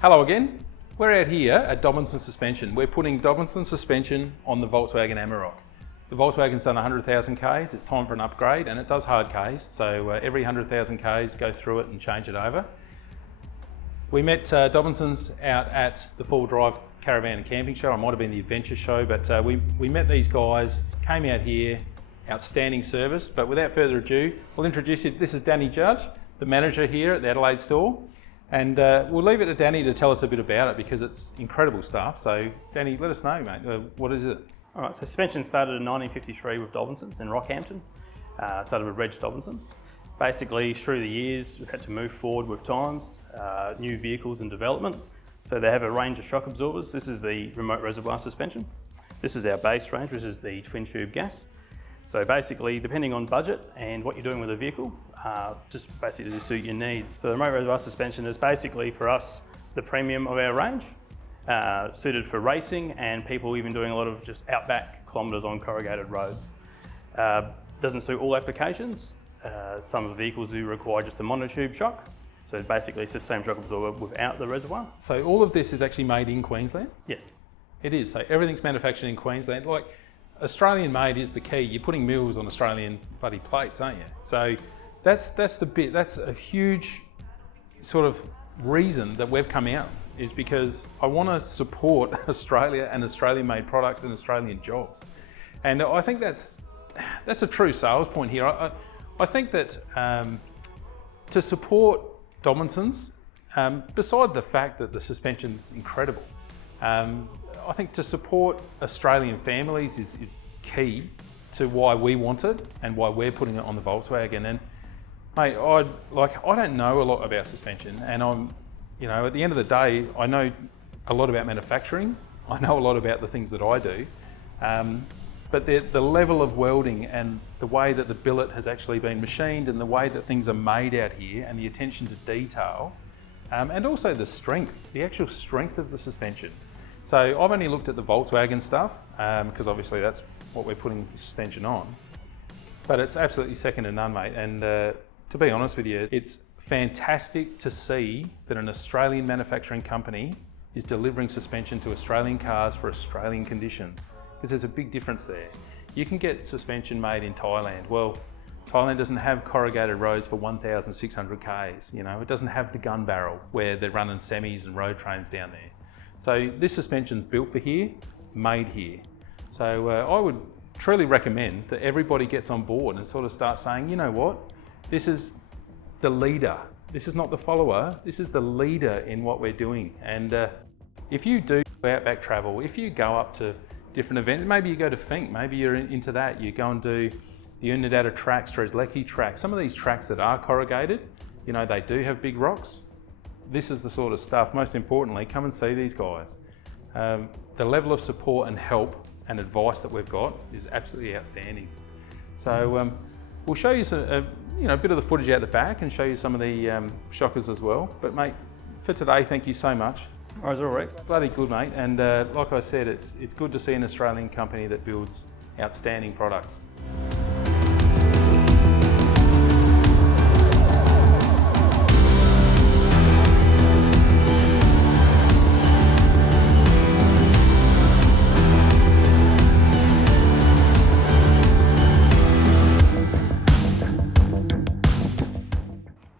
Hello again. We're out here at Dobinsons Suspension. We're putting Dobinsons Suspension on the Volkswagen Amarok. The Volkswagen's done 100,000 Ks, it's time for an upgrade, and it does hard Ks, so every 100,000 Ks go through it and change it over. We met Dobinsons out at the Four Drive Caravan and Camping Show. It might have been the Adventure Show, but we met these guys, came out here, outstanding service. But without further ado, we'll introduce you. This is Danny Judge, the manager here at the Adelaide store. And we'll leave it to Danny to tell us a bit about it because it's incredible stuff. So Danny, let us know, mate. What is it? All right, so suspension started in 1953 with Dobinsons in Rockhampton. Started with Reg Dobinson. Basically, through the years, we've had to move forward with times, new vehicles and development. So they have a range of shock absorbers. This is the remote reservoir suspension. This is our base range, which is the twin tube gas. So basically, depending on budget and what you're doing with the vehicle, just basically to suit your needs. So the remote reservoir suspension is basically for us the premium of our range, suited for racing and people even doing a lot of just outback kilometres on corrugated roads. Doesn't suit all applications. Some of the vehicles do require just a monotube shock. So basically it's the same shock absorber without the reservoir. So all of this is actually made in Queensland? Yes. It is, so everything's manufactured in Queensland. Like, Australian made is the key. You're putting mills on Australian bloody plates, aren't you? So that's the bit, that's a huge sort of reason that we've come out, is because I want to support Australia and Australian made products and Australian jobs. And I think that's a true sales point here. I think that to support Dobinsons, beside the fact that the suspension's incredible, I think to support Australian families is key to why we want it and why we're putting it on the Volkswagen. And mate, I don't know a lot about suspension, and at the end of the day, I know a lot about manufacturing. I know a lot about the things that I do, but the level of welding and the way that the billet has actually been machined and the way that things are made out here and the attention to detail, and also the strength, the actual strength of the suspension. So I've only looked at the Volkswagen stuff because obviously that's what we're putting the suspension on, but it's absolutely second to none, mate. And to be honest with you, it's fantastic to see that an Australian manufacturing company is delivering suspension to Australian cars for Australian conditions, because there's a big difference there. You can get suspension made in Thailand. Well, Thailand doesn't have corrugated roads for 1,600 Ks. It doesn't have the gun barrel where they're running semis and road trains down there. So this suspension's built for here, made here. So I would truly recommend that everybody gets on board and sort of start saying, you know what, this is the leader. This is not the follower, this is the leader in what we're doing. And if you do outback travel, if you go up to different events, maybe you go to Fink, maybe you're into that, you go and do the Unadata tracks, Dreslecki tracks, some of these tracks that are corrugated, they do have big rocks. This is the sort of stuff. Most importantly, come and see these guys. The level of support and help and advice that we've got is absolutely outstanding. So we'll show you a bit of the footage out the back and show you some of the shockers as well. But mate, for today, thank you so much. All right. Bloody good, mate. And like I said, it's good to see an Australian company that builds outstanding products.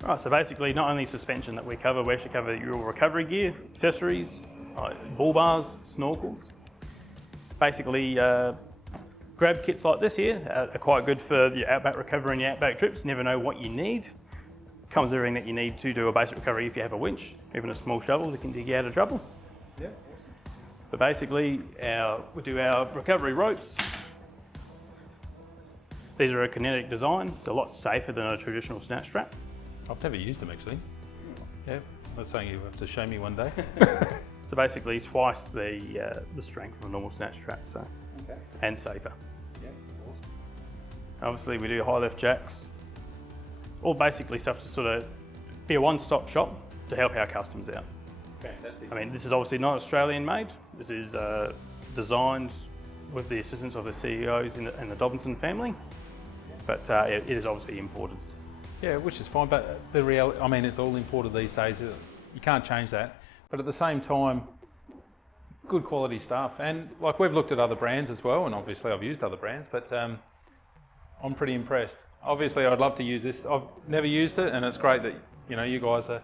Right, so basically not only suspension that we cover, we actually cover your recovery gear, accessories, bull bars, snorkels. Basically, grab kits like this here are quite good for your outback recovery and your outback trips. You never know what you need. Comes with everything that you need to do a basic recovery if you have a winch, even a small shovel that can dig you out of trouble. Yeah, awesome. But basically, we do our recovery ropes. These are a kinetic design, so a lot safer than a traditional snatch strap. I've never used them actually. Yeah, that's something you have to show me one day. So basically twice the strength of a normal snatch strap, so okay. And safer. Yeah, awesome. Obviously we do high lift jacks, all basically stuff to sort of be a one-stop shop to help our customers out. Fantastic. I mean, this is obviously not Australian made. This is designed with the assistance of the CEOs and the Dobinson family, but it is obviously imported. Yeah, which is fine, but the reality, I mean, it's all imported these days. You can't change that. but at the same time, good quality stuff. And like we've looked at other brands as well, and obviously I've used other brands, but I'm pretty impressed. Obviously I'd love to use this. I've never used it, and it's great that you guys are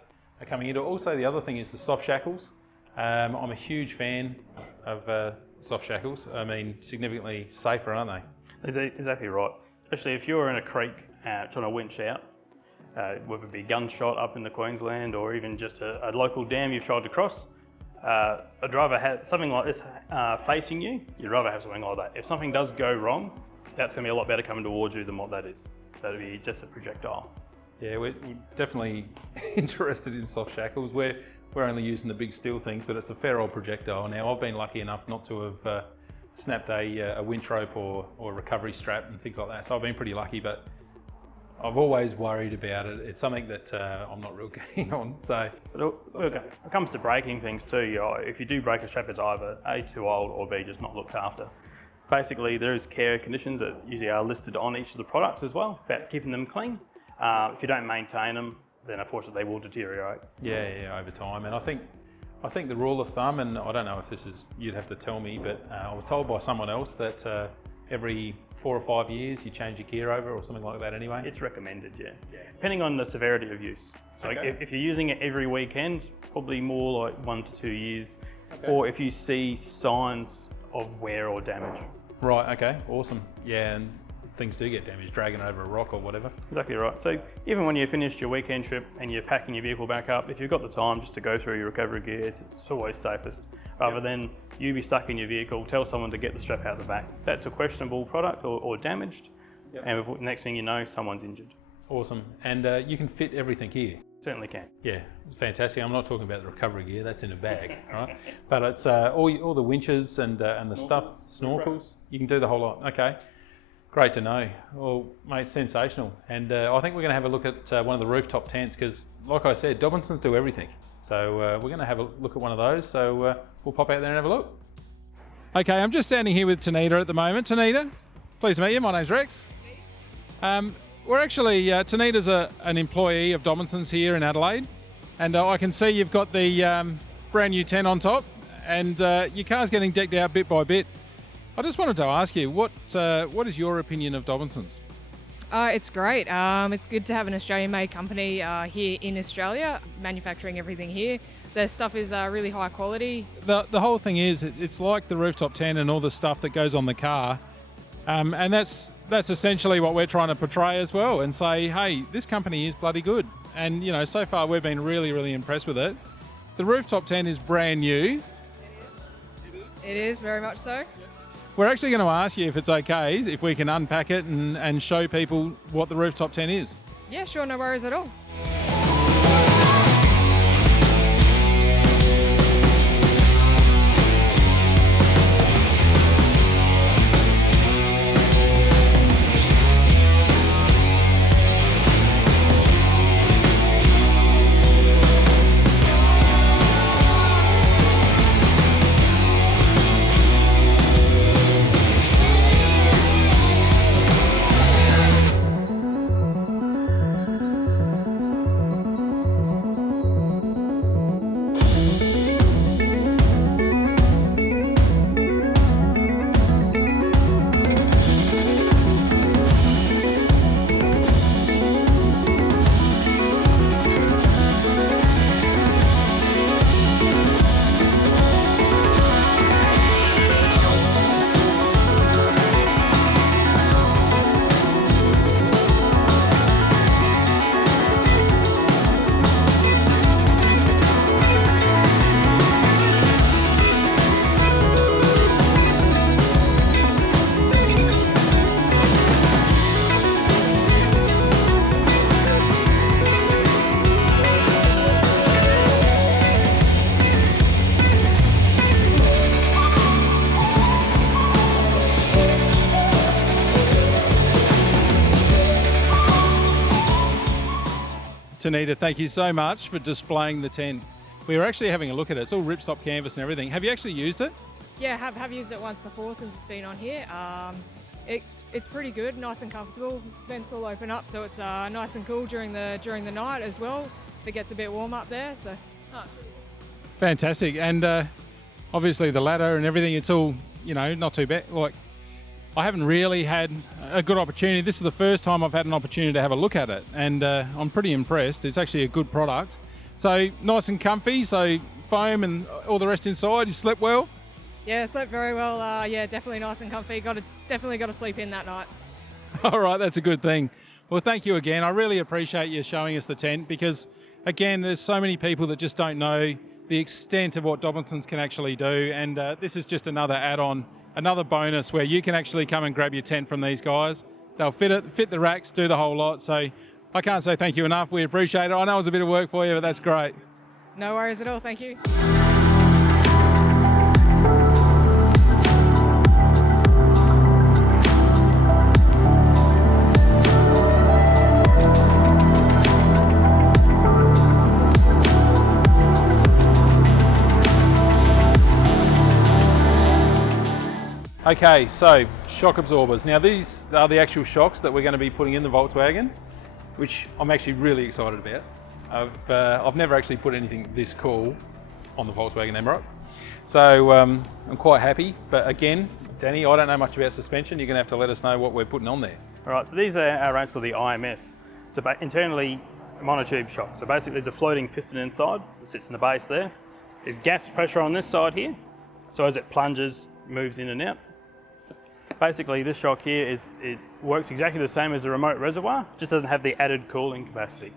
coming into it. Also, the other thing is the soft shackles. I'm a huge fan of soft shackles. I mean, significantly safer, aren't they? Exactly right. Especially if you're in a creek trying to winch out, whether it be gunshot up in the Queensland or even just a local dam you've tried to cross. I'd rather have something like this facing you. You'd rather have something like that. If something does go wrong, that's going to be a lot better coming towards you than what that is. That'd be just a projectile. Yeah, we're definitely interested in soft shackles. We're only using the big steel things, but it's a fair old projectile. Now, I've been lucky enough not to have snapped a winch rope or a recovery strap and things like that, so I've been pretty lucky, but I've always worried about it. It's something that I'm not real keen on. So, when it comes to breaking things too, if you do break a strap, it's either A, too old, or B, just not looked after. Basically, there is care conditions that usually are listed on each of the products as well, about keeping them clean. If you don't maintain them, then unfortunately they will deteriorate. Yeah, over time. And I think the rule of thumb, and I don't know if this is, you'd have to tell me, but I was told by someone else that every 4 or 5 years you change your gear over or something like that anyway? It's recommended, yeah. Depending on the severity of use. So okay. if you're using it every weekend, probably more like 1 to 2 years. Okay. Or if you see signs of wear or damage. Right, okay, awesome. Yeah, and things do get damaged, dragging over a rock or whatever. Exactly right. So even when you finished your weekend trip and you're packing your vehicle back up, if you've got the time just to go through your recovery gear, it's always safest. Rather than you be stuck in your vehicle, tell someone to get the strap out the back. That's a questionable product or damaged, and next thing you know, someone's injured. Awesome. And you can fit everything here? Certainly can. Yeah, fantastic. I'm not talking about the recovery gear, that's in a bag, right? But it's all the winches and the stuff, snorkels, you can do the whole lot. Okay, great to know. Well, mate, sensational. And I think we're going to have a look at one of the rooftop tents because, like I said, Dobinsons do everything. So we're going to have a look at one of those. So we'll pop out there and have a look. Okay, I'm just standing here with Tanita at the moment. Tanita, pleased to meet you. My name's Rex. We're actually, Tanita's an employee of Dobinsons here in Adelaide. And I can see you've got the brand new tent on top and your car's getting decked out bit by bit. I just wanted to ask you, what is your opinion of Dobinsons? It's great. It's good to have an Australian-made company here in Australia, manufacturing everything here. Their stuff is really high quality. The whole thing is, it's like the Rooftop Tent and all the stuff that goes on the car. And that's essentially what we're trying to portray as well and say, hey, this company is bloody good. And, so far we've been really, really impressed with it. The Rooftop Tent is brand new. It is, very much so. We're actually going to ask you if it's okay, if we can unpack it and show people what the Rooftop Tent is. Yeah, sure, no worries at all. Tanita, thank you so much for displaying the tent. We were actually having a look at it. It's all ripstop canvas and everything. Have you actually used it? Yeah, have used it once before since it's been on here. It's pretty good, nice and comfortable. Vents all open up, so it's nice and cool during the night as well. If it gets a bit warm up there, so. Fantastic. And obviously the ladder and everything, it's all, not too bad. Like, I haven't really had a good opportunity. This is the first time I've had an opportunity to have a look at it, and I'm pretty impressed. It's actually a good product. So nice and comfy, so foam and all the rest inside. You slept well? Yeah, slept very well. Yeah, definitely nice and comfy. Definitely got to sleep in that night. All right, that's a good thing. Well, thank you again. I really appreciate you showing us the tent because, again, there's so many people that just don't know the extent of what Dobinsons can actually do, and this is just another add-on, another bonus where you can actually come and grab your tent from these guys. They'll fit the racks, do the whole lot. So I can't say thank you enough. We appreciate it. I know it was a bit of work for you, but that's great. No worries at all. Thank you. Okay, so shock absorbers. Now these are the actual shocks that we're going to be putting in the Volkswagen, which I'm actually really excited about. I've never actually put anything this cool on the Volkswagen Amarok, so I'm quite happy. But again, Danny, I don't know much about suspension. You're going to have to let us know what we're putting on there. All right, so these are our range called the IMS. So internally, monotube shock. So basically there's a floating piston inside that sits in the base there. There's gas pressure on this side here. So as it plunges, it moves in and out. Basically, this shock here it works exactly the same as a remote reservoir, just doesn't have the added cooling capacity.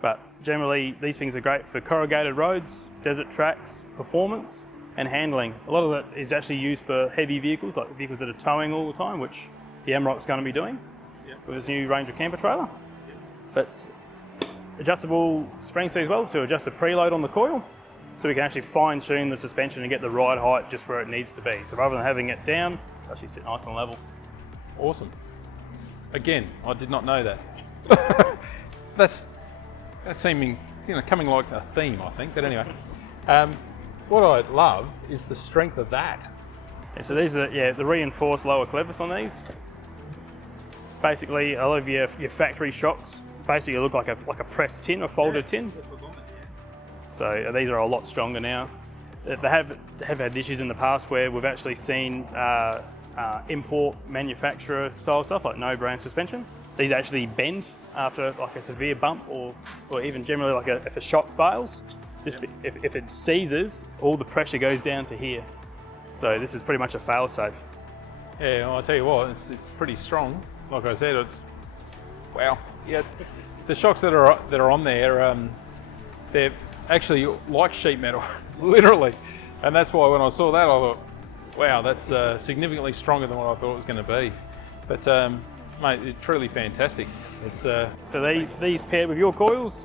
But generally, these things are great for corrugated roads, desert tracks, performance, and handling. A lot of it is actually used for heavy vehicles, like vehicles that are towing all the time, which the Amarok's going to be doing with its new Ranger camper trailer. But adjustable spring seat as well to adjust the preload on the coil, so we can actually fine-tune the suspension and get the ride height just where it needs to be. So rather than having it down, actually sit nice and level. Awesome. Again, I did not know that. That's seeming, coming like a theme, I think. But anyway, what I love is the strength of that. Yeah, so these are the reinforced lower clevis on these. Basically, a lot of your factory shocks basically look like a pressed tin or folded tin. That's what's on it, yeah. So these are a lot stronger now. They have had issues in the past where we've actually seen import manufacturer style stuff like no brand suspension. These actually bend after like a severe bump or even generally like if a shock fails. If it seizes, all the pressure goes down to here. So this is pretty much a fail safe. Yeah, well, I'll tell you what, it's pretty strong. Like I said, wow. Yeah, the shocks that are on there, they're actually like sheet metal, literally. And that's why when I saw that, I thought, wow, that's significantly stronger than what I thought it was going to be. But mate, it's truly fantastic. It's so these paired with your coils,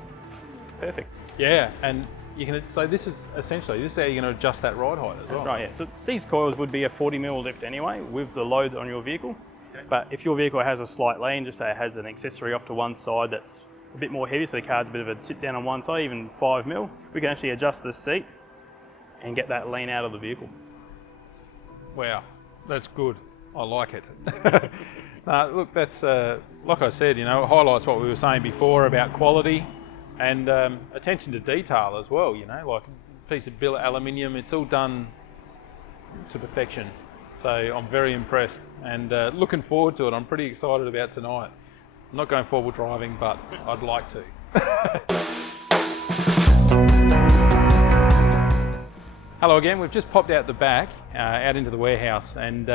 perfect. Yeah, and you can. So this is how you're going to adjust that ride height as well. That's right. Yeah. So these coils would be a 40mm lift anyway with the load on your vehicle. Okay. But if your vehicle has a slight lean, just say it has an accessory off to one side that's a bit more heavy, so the car's a bit of a tip down on one side, even 5mm, we can actually adjust the seat and get that lean out of the vehicle. Wow, that's good. I like it. Look, that's like I said, it highlights what we were saying before about quality and attention to detail as well. Like a piece of billet aluminium, it's all done to perfection. So I'm very impressed and looking forward to it. I'm pretty excited about tonight. I'm not going forward driving, but I'd like to. Hello again, we've just popped out the back, out into the warehouse, and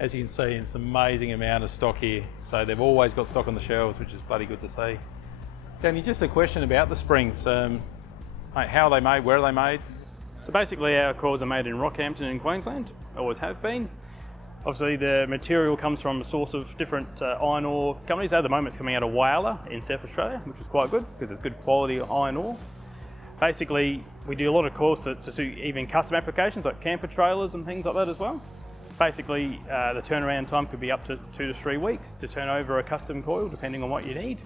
as you can see, it's an amazing amount of stock here. So they've always got stock on the shelves, which is bloody good to see. Danny, just a question about the springs. Mate, how are they made? Where are they made? So basically our coils are made in Rockhampton in Queensland, always have been. Obviously the material comes from a source of different iron ore companies. At the moment it's coming out of Whyalla in South Australia, which is quite good because it's good quality iron ore. Basically, we do a lot of coils to suit even custom applications like camper trailers and things like that as well. Basically, the turnaround time could be up to 2 to 3 weeks to turn over a custom coil, depending on what you need.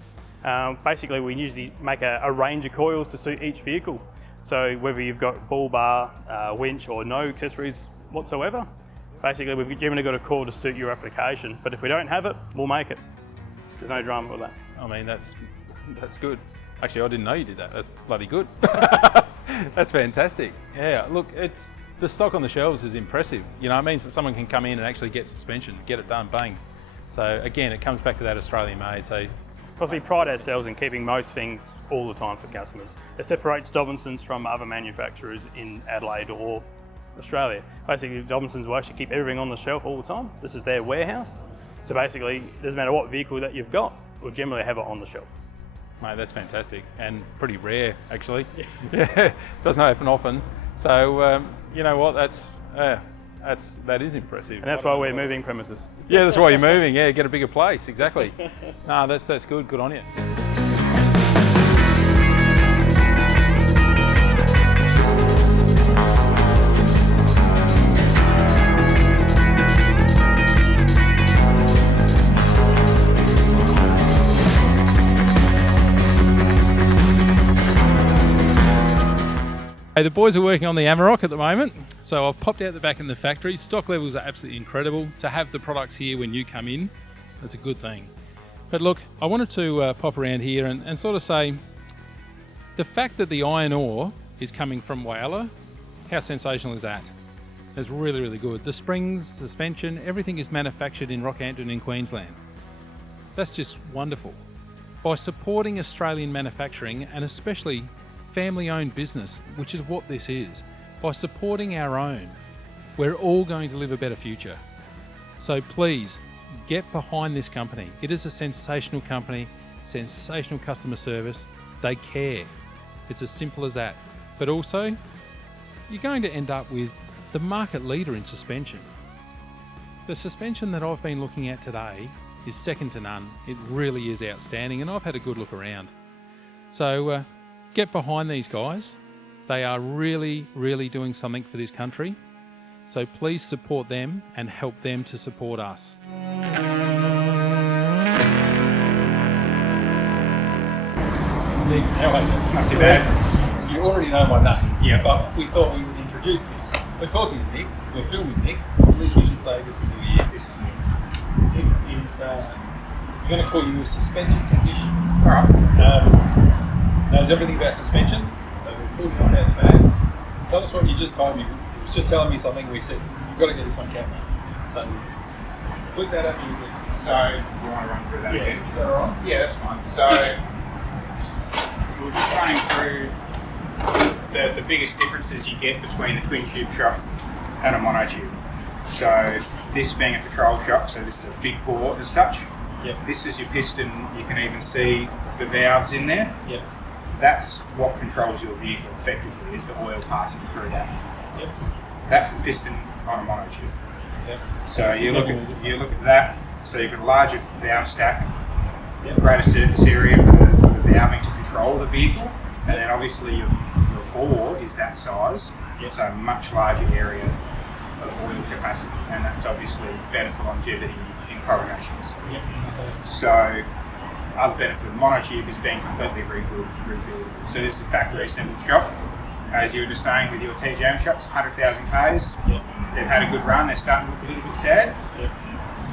Basically, we usually make a range of coils to suit each vehicle. So whether you've got bull bar, winch, or no accessories whatsoever, basically we've generally got a coil to suit your application. But if we don't have it, we'll make it. There's no drama with that. I mean, that's good. Actually, I didn't know you did that. That's bloody good. That's fantastic. Yeah, look, it's the stock on the shelves is impressive. You know, it means that someone can come in and actually get suspension, get it done, bang. So again, it comes back to that Australian made. So Because we pride ourselves in keeping most things all the time for customers. It separates Dobinsons from other manufacturers in Adelaide or Australia. Basically, Dobinsons will actually keep everything on the shelf all the time. This is their warehouse. So basically, it doesn't matter what vehicle that you've got, we'll generally have it on the shelf. mate, that's fantastic and pretty rare actually. Yeah, doesn't happen often. So you know what? That is impressive. And that's why we're moving premises. Yeah, that's why you're moving. Yeah, get a bigger place. Exactly. No, that's good. Good on you. Hey, the boys are working on the Amarok at the moment, so I've popped out the back in the factory. Stock levels are absolutely incredible. To have the products here when you come in, that's a good thing. But look, I wanted to pop around here and sort of say, the fact that the iron ore is coming from Whyalla, how sensational is that? It's really, really good. The springs, suspension, everything is manufactured in Rockhampton in Queensland. That's just wonderful. By supporting Australian manufacturing, and especially family-owned business, which is what this is, by supporting our own, we're all going to live a better future. So please, get behind this company. It is a sensational company, sensational customer service. They care. It's as simple as that. But also, you're going to end up with the market leader in suspension. The suspension that I've been looking at today is second to none. It really is outstanding, and I've had a good look around. So get behind these guys. They are really, really doing something for this country. So please support them and help them to support us. Nick, how are you? Not too bad. You already know my name. Yeah. But we thought we would introduce Nick. We're talking to Nick. We're filming Nick. At least we should say this is who he is. This is Nick. Nick is, we're going to call you a suspension technician. All right. Knows everything about suspension. So we're putting it out the back. Tell us what you just told me. He was just telling me something we said. You've got to get this on camera. So put that up here. So, you want to run through that again? Is that all right? Yeah, that's fine. So, we're just running through the biggest differences you get between a twin tube shock and a monotube. So, this being a patrol shock, so this is a big bore as such. Yep. This is your piston. You can even see the valves in there. Yep. That's what controls your vehicle effectively, is the oil passing through that. Yep. That's the piston on a monotube. Yep. So you look at that. So you've got a larger valve stack, Yep. greater surface area for the valving to control the vehicle, and then obviously your bore is that size, Yep. so a much larger area of oil capacity, and that's obviously better for longevity in corrugations. Yep. So other benefit of the monotube is being completely rebuilt. So this is a factory assembled shop. As you were just saying with your TJM shops, 100,000 Ks. Yep. They've had a good run. They're starting to look a little bit sad. Yep.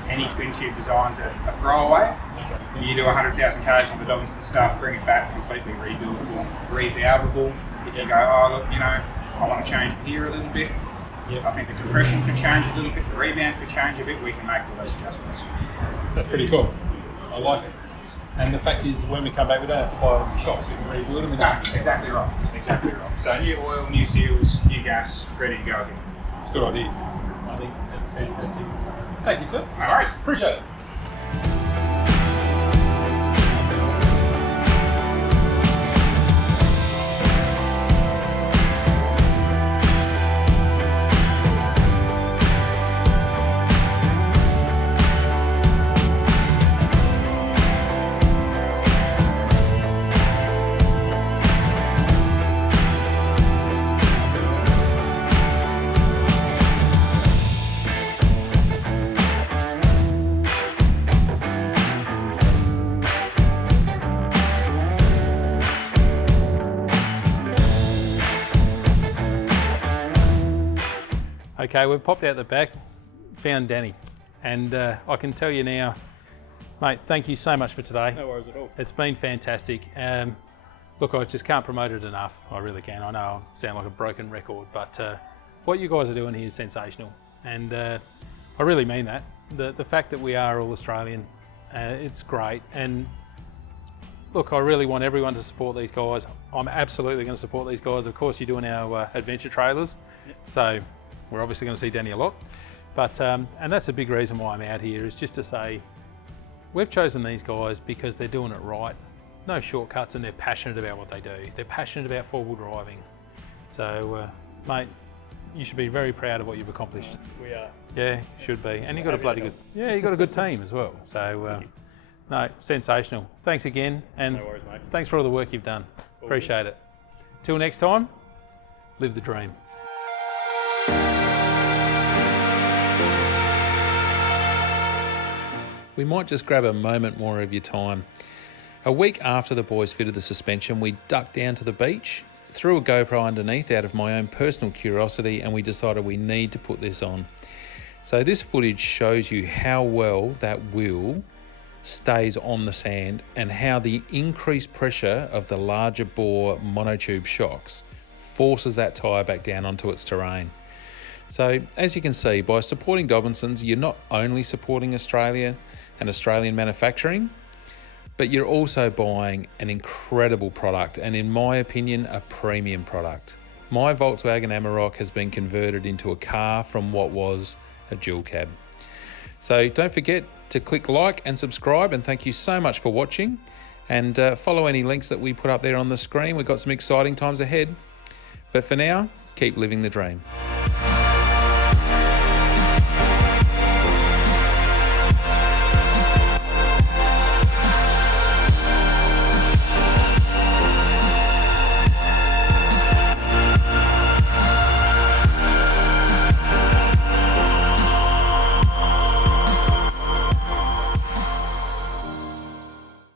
Any twin tube design's a throwaway. Okay. You do 100,000 Ks on the Dobinsons stuff, bring it back completely rebuildable, revalvable. If you go, oh look, I want to change here a little bit. Yep. I think the compression could change a little bit, the rebound could change a bit. We can make all those adjustments. That's pretty cool. I like it. And the fact is, when we come back, we don't have to buy shocks. We can rebuild them. No, exactly right. Exactly right. So new oil, new seals, new gas, ready to go again. It's a good idea. I think that's fantastic. Thank you, sir. No worries. Appreciate it. Okay, we've popped out the back, found Danny, and I can tell you now, mate, thank you so much for today. No worries at all. It's been fantastic. look, I just can't promote it enough. I really can. I know I sound like a broken record, but what you guys are doing here is sensational. And I really mean that. The fact that we are all Australian, it's great. And look, I really want everyone to support these guys. I'm absolutely going to support these guys. Of course, you're doing our adventure trailers, so we're obviously going to see Danny a lot. But and that's a big reason why I'm out here, is just to say we've chosen these guys because they're doing it right. No shortcuts, and they're passionate about what they do. They're passionate about four-wheel driving. So, mate, you should be very proud of what you've accomplished. We are. Yeah, should be. And you've got a bloody good, you got a good team as well. So, no, sensational. Thanks again, and No worries, mate. thanks for all the work you've done. Appreciate it. Till next time, live the dream. We might just grab a moment more of your time. A week after the boys fitted the suspension, we ducked down to the beach, threw a GoPro underneath out of my own personal curiosity, and we decided we need to put this on. So this footage shows you how well that wheel stays on the sand and how the increased pressure of the larger bore monotube shocks forces that tyre back down onto its terrain. So as you can see, by supporting Dobinsons, you're not only supporting Australia and Australian manufacturing, but you're also buying an incredible product, and in my opinion, a premium product. My Volkswagen Amarok has been converted into a car from what was a dual cab. So don't forget to click like and subscribe, and thank you so much for watching, and follow any links that we put up there on the screen. We've got some exciting times ahead, but for now, keep living the dream.